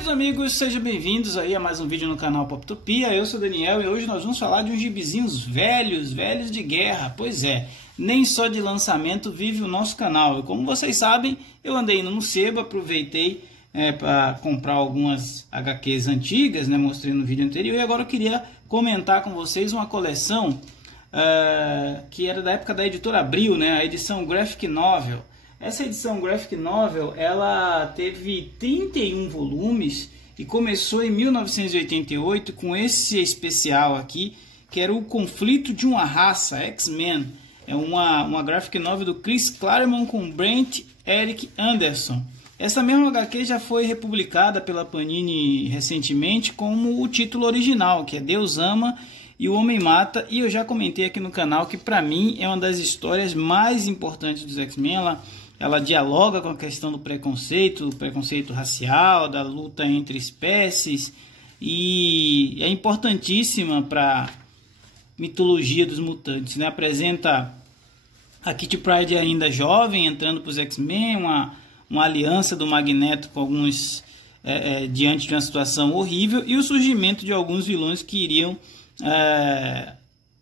Queridos amigos, sejam bem-vindos aí a mais um vídeo no canal Poptopia. Eu sou o Daniel e hoje nós vamos falar de uns gibizinhos velhos de guerra. Pois é, nem só de lançamento vive o nosso canal. E como vocês sabem, eu andei indo no Seba, aproveitei para comprar algumas HQs antigas, né, mostrei no vídeo anterior. E agora eu queria comentar com vocês uma coleção que era da época da editora Abril, né, a edição Graphic Novel. Essa edição Graphic Novel, ela teve 31 volumes e começou em 1988 com esse especial aqui, que era o Conflito de uma Raça, X-Men. É uma Graphic Novel do Chris Claremont com Brent Eric Anderson. Essa mesma HQ já foi republicada pela Panini recentemente como o título original, que é Deus Ama e o Homem Mata. E eu já comentei aqui no canal que para mim é uma das histórias mais importantes dos X-Men. Ela dialoga com a questão do preconceito racial, da luta entre espécies, e é importantíssima para a mitologia dos mutantes, né? Apresenta a Kitty Pryde ainda jovem, entrando para os X-Men, uma aliança do Magneto com alguns, diante de uma situação horrível, e o surgimento de alguns vilões que iriam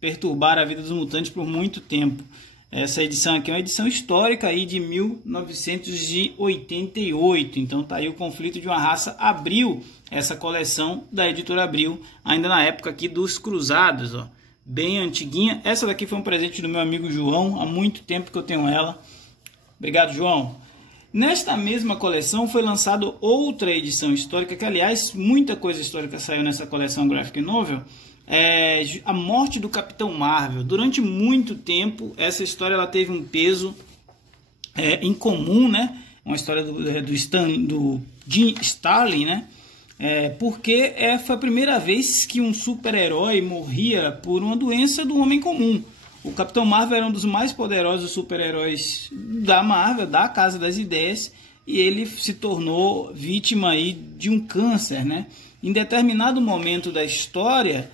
perturbar a vida dos mutantes por muito tempo. Essa edição aqui é uma edição histórica aí de 1988, então tá aí o Conflito de uma Raça. Abriu essa coleção da editora Abril, ainda na época aqui dos Cruzados, ó, bem antiguinha. Essa daqui foi um presente do meu amigo João, há muito tempo que eu tenho ela. Obrigado, João. Nesta mesma coleção foi lançada outra edição histórica, que aliás muita coisa histórica saiu nessa coleção Graphic Novel. A morte do Capitão Marvel. Durante muito tempo essa história ela teve um peso incomum, né? Uma história do Jim Starlin, né? Porque foi a primeira vez que um super-herói morria por uma doença do homem comum. O Capitão Marvel era um dos mais poderosos super-heróis da Marvel, da Casa das Ideias, e ele se tornou vítima aí de um câncer, né? Em determinado momento da história,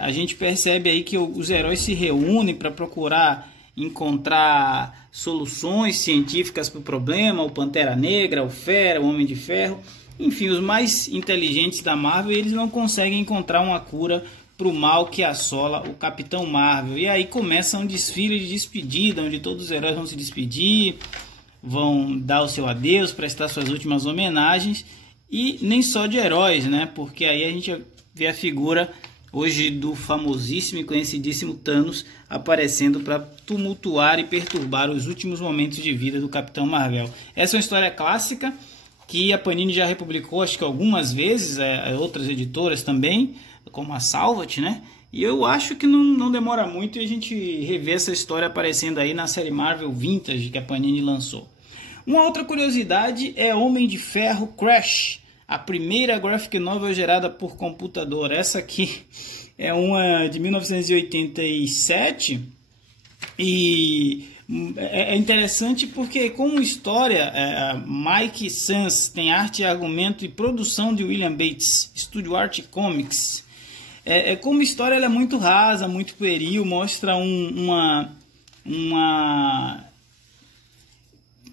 a gente percebe aí que os heróis se reúnem para procurar encontrar soluções científicas para o problema. O Pantera Negra, o Fera, o Homem de Ferro, enfim, os mais inteligentes da Marvel, eles não conseguem encontrar uma cura para o mal que assola o Capitão Marvel. E aí começa um desfile de despedida, onde todos os heróis vão se despedir, vão dar o seu adeus, prestar suas últimas homenagens, e nem só de heróis, né? Porque aí a gente vê a figura hoje do famosíssimo e conhecidíssimo Thanos aparecendo para tumultuar e perturbar os últimos momentos de vida do Capitão Marvel. Essa é uma história clássica que a Panini já republicou, acho que algumas vezes, outras editoras também, como a Salvat, né? E eu acho que não demora muito e a gente revê essa história aparecendo aí na série Marvel Vintage que a Panini lançou. Uma outra curiosidade é Homem de Ferro Crash, a primeira graphic novel gerada por computador. Essa aqui é uma de 1987 e é interessante porque como história, Mike Sans tem arte, argumento e produção de William Bates, Studio Art Comics. Como história ela é muito rasa, muito pueril, mostra uma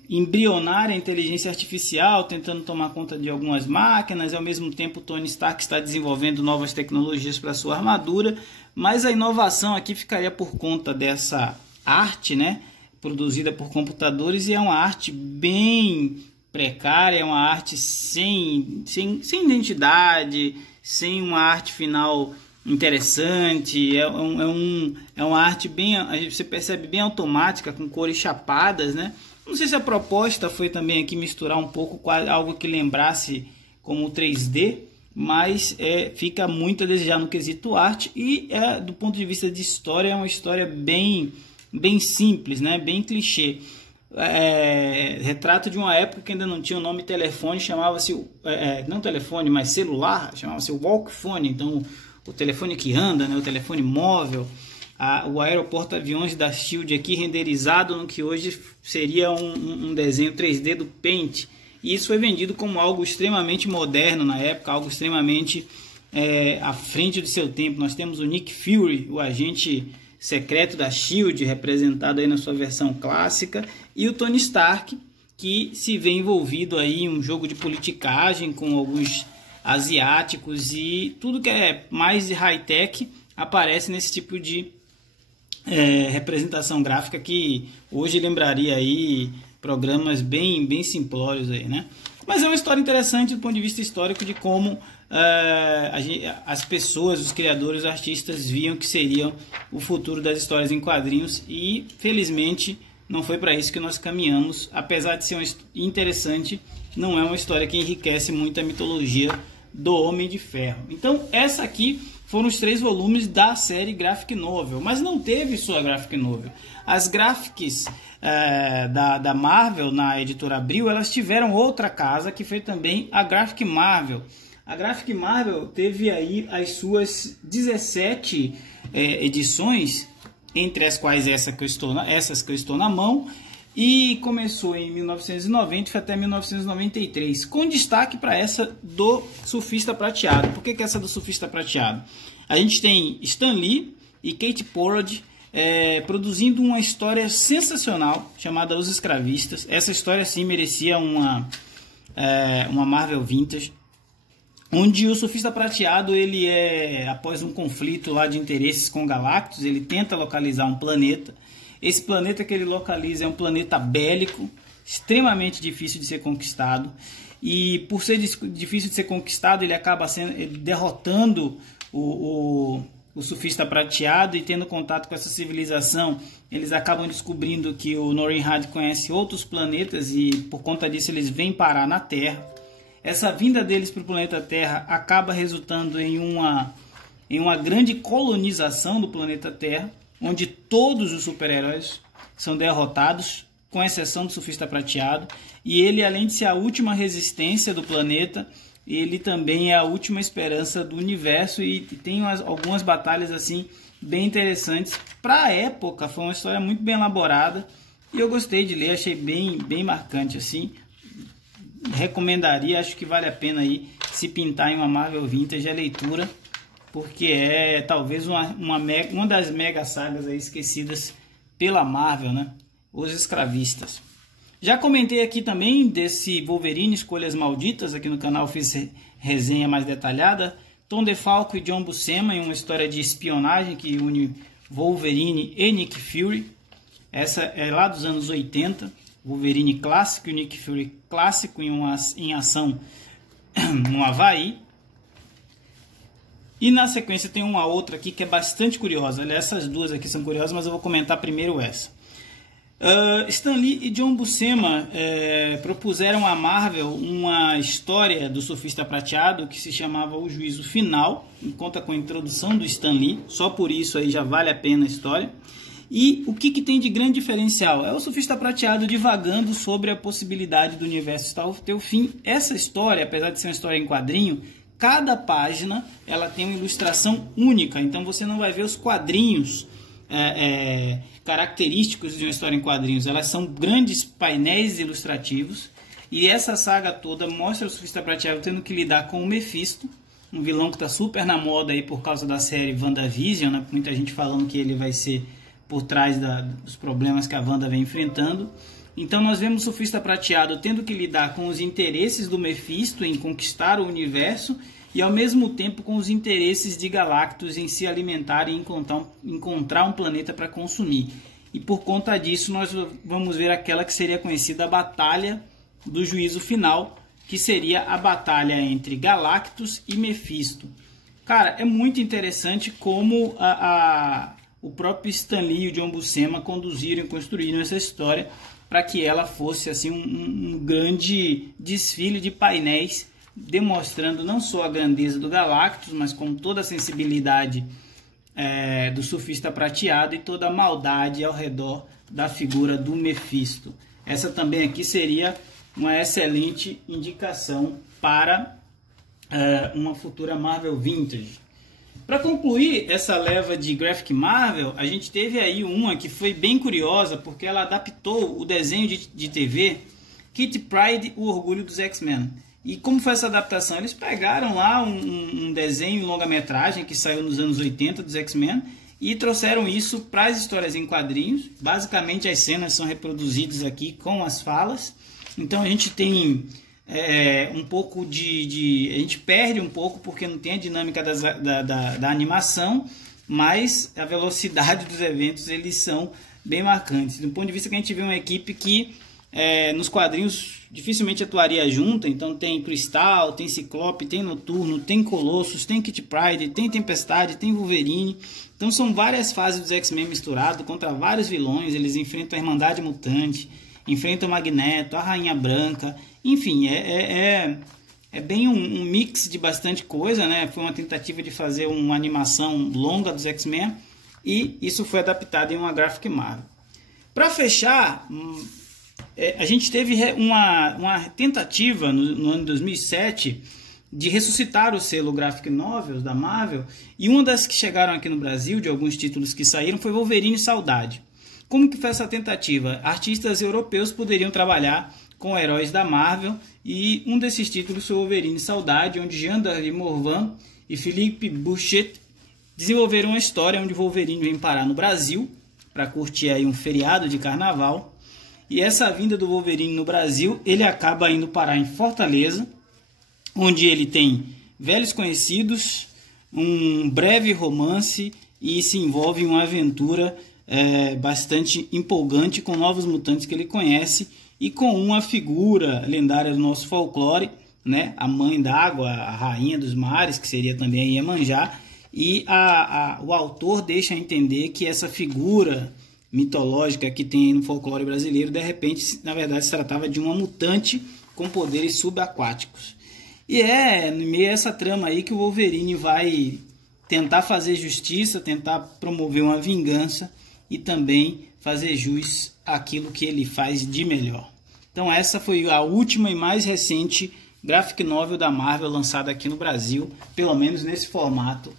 embrionária inteligência artificial tentando tomar conta de algumas máquinas, e ao mesmo tempo Tony Stark está desenvolvendo novas tecnologias para sua armadura, mas a inovação aqui ficaria por conta dessa arte, né, produzida por computadores, e é uma arte bem precária, é uma arte sem identidade, sem uma arte final interessante, é uma arte bem, você percebe, bem automática, com cores chapadas, né? Não sei se a proposta foi também aqui misturar um pouco algo que lembrasse como 3D, mas fica muito a desejar no quesito arte, e do ponto de vista de história é uma história bem simples, né? Bem clichê. Retrato de uma época que ainda não tinha o nome telefone, chamava-se, não telefone, mas celular, chamava-se Walkphone, então o telefone que anda, né? O telefone móvel. O aeroporto aviões da Shield aqui renderizado no que hoje seria um desenho 3D do Paint, e isso foi vendido como algo extremamente moderno na época, algo extremamente à frente do seu tempo. Nós temos o Nick Fury, o agente secreto da Shield, representado aí na sua versão clássica, e o Tony Stark que se vê envolvido aí em um jogo de politicagem com alguns asiáticos, e tudo que é mais de high-tech aparece nesse tipo de representação gráfica, que hoje lembraria aí programas bem simplórios aí, né? Mas é uma história interessante do ponto de vista histórico de como as pessoas, os criadores, os artistas viam que seriam o futuro das histórias em quadrinhos, e felizmente não foi para isso que nós caminhamos. Apesar de ser interessante, não é uma história que enriquece muito a mitologia do Homem de Ferro. Então essa aqui foram os 3 volumes da série Graphic Novel, mas não teve só a Graphic Novel. As graphics da Marvel na editora Abril, elas tiveram outra casa que foi também a Graphic Marvel. A Graphic Marvel teve aí as suas 17 edições, entre as quais essas que eu estou na mão, e começou em 1990 e foi até 1993, com destaque para essa do Surfista Prateado. Por que essa do Surfista Prateado? A gente tem Stan Lee e Kate Porrod produzindo uma história sensacional chamada Os Escravistas. Essa história sim merecia uma Marvel Vintage, onde o Surfista Prateado, ele após um conflito lá de interesses com Galactus, ele tenta localizar um planeta. Esse planeta que ele localiza é um planeta bélico, extremamente difícil de ser conquistado. E por ser difícil de ser conquistado, ele acaba derrotando o Surfista Prateado, e tendo contato com essa civilização, eles acabam descobrindo que o Norinhad conhece outros planetas, e por conta disso eles vêm parar na Terra. Essa vinda deles para o planeta Terra acaba resultando em uma grande colonização do planeta Terra, onde todos os super-heróis são derrotados, com exceção do Surfista Prateado. E ele, além de ser a última resistência do planeta, ele também é a última esperança do universo, e tem algumas batalhas assim bem interessantes. Para a época, foi uma história muito bem elaborada, e eu gostei de ler, achei bem marcante assim. Recomendaria, acho que vale a pena aí se pintar em uma Marvel Vintage a leitura, porque é talvez uma das mega sagas aí esquecidas pela Marvel, né? Os Escravistas. Já comentei aqui também desse Wolverine Escolhas Malditas, aqui no canal fiz resenha mais detalhada. Tom DeFalco e John Buscema, em uma história de espionagem que une Wolverine e Nick Fury. Essa é lá dos anos 80, Wolverine clássico e Nick Fury clássico em ação no Havaí. E na sequência tem uma outra aqui que é bastante curiosa. Aliás, essas duas aqui são curiosas, mas eu vou comentar primeiro essa. Stan Lee e John Buscema propuseram à Marvel uma história do Surfista Prateado que se chamava O Juízo Final, e conta com a introdução do Stan Lee, só por isso aí já vale a pena a história. E o que tem de grande diferencial? É o Surfista Prateado divagando sobre a possibilidade do universo ter o fim. Essa história, apesar de ser uma história em quadrinho, cada página ela tem uma ilustração única, então você não vai ver os quadrinhos característicos de uma história em quadrinhos. Elas são grandes painéis ilustrativos, e essa saga toda mostra o Surfista Prateado tendo que lidar com o Mephisto, um vilão que está super na moda aí por causa da série WandaVision, né? Muita gente falando que ele vai ser por trás dos problemas que a Wanda vem enfrentando. Então nós vemos o Surfista Prateado tendo que lidar com os interesses do Mephisto em conquistar o universo, e ao mesmo tempo com os interesses de Galactus em se alimentar e encontrar um planeta para consumir. E por conta disso nós vamos ver aquela que seria conhecida a Batalha do Juízo Final, que seria a batalha entre Galactus e Mephisto. Cara, é muito interessante como o próprio Stan Lee e o John Buscema conduziram e construíram essa história para que ela fosse assim um grande desfile de painéis, demonstrando não só a grandeza do Galactus, mas com toda a sensibilidade do Surfista Prateado e toda a maldade ao redor da figura do Mephisto. Essa também aqui seria uma excelente indicação para uma futura Marvel Vintage. Para concluir essa leva de Graphic Marvel, a gente teve aí uma que foi bem curiosa, porque ela adaptou o desenho de TV Kitty Pryde, o Orgulho dos X-Men. E como foi essa adaptação? Eles pegaram lá um desenho em longa-metragem que saiu nos anos 80 dos X-Men e trouxeram isso para as histórias em quadrinhos. Basicamente as cenas são reproduzidas aqui com as falas. Então a gente tem um pouco a gente perde um pouco porque não tem a dinâmica da animação, mas a velocidade dos eventos eles são bem marcantes. Do ponto de vista que a gente vê uma equipe que nos quadrinhos dificilmente atuaria junto, então tem Cristal, tem Ciclope, tem Noturno, tem Colossus, tem Kitty Pryde, tem Tempestade, tem Wolverine. Então são várias fases dos X-Men misturados contra vários vilões. Eles enfrentam a Irmandade Mutante, enfrentam o Magneto, a Rainha Branca, enfim, é bem um mix de bastante coisa, né? Foi uma tentativa de fazer uma animação longa dos X-Men e isso foi adaptado em uma graphic Marvel. Para fechar, a gente teve uma tentativa no ano 2007 de ressuscitar o selo Graphic Novels da Marvel, e uma das que chegaram aqui no Brasil, de alguns títulos que saíram, foi Wolverine Saudade. Como que foi essa tentativa? Artistas europeus poderiam trabalhar com heróis da Marvel, e um desses títulos foi Wolverine Saudade, onde Jean-Darry Morvan e Philippe Bouchet desenvolveram uma história onde Wolverine vem parar no Brasil para curtir aí um feriado de carnaval. E essa vinda do Wolverine no Brasil, ele acaba indo parar em Fortaleza, onde ele tem velhos conhecidos, um breve romance e se envolve em uma aventura bastante empolgante com novos mutantes que ele conhece e com uma figura lendária do nosso folclore, né? A Mãe d'Água, a Rainha dos Mares, que seria também a Iemanjá, e o autor deixa entender que essa figura mitológica que tem no folclore brasileiro, de repente, na verdade, se tratava de uma mutante com poderes subaquáticos. E no meio a essa trama aí que o Wolverine vai tentar fazer justiça, tentar promover uma vingança e também fazer jus àquilo que ele faz de melhor. Então essa foi a última e mais recente graphic novel da Marvel lançada aqui no Brasil, pelo menos nesse formato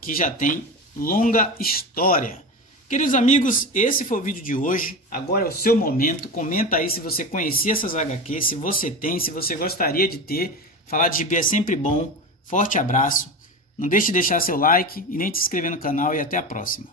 que já tem longa história. Queridos amigos, esse foi o vídeo de hoje. Agora é o seu momento. Comenta aí se você conhecia essas HQs, se você tem, se você gostaria de ter. Falar de gibi é sempre bom. Forte abraço. Não deixe de deixar seu like e nem de se inscrever no canal, e até a próxima.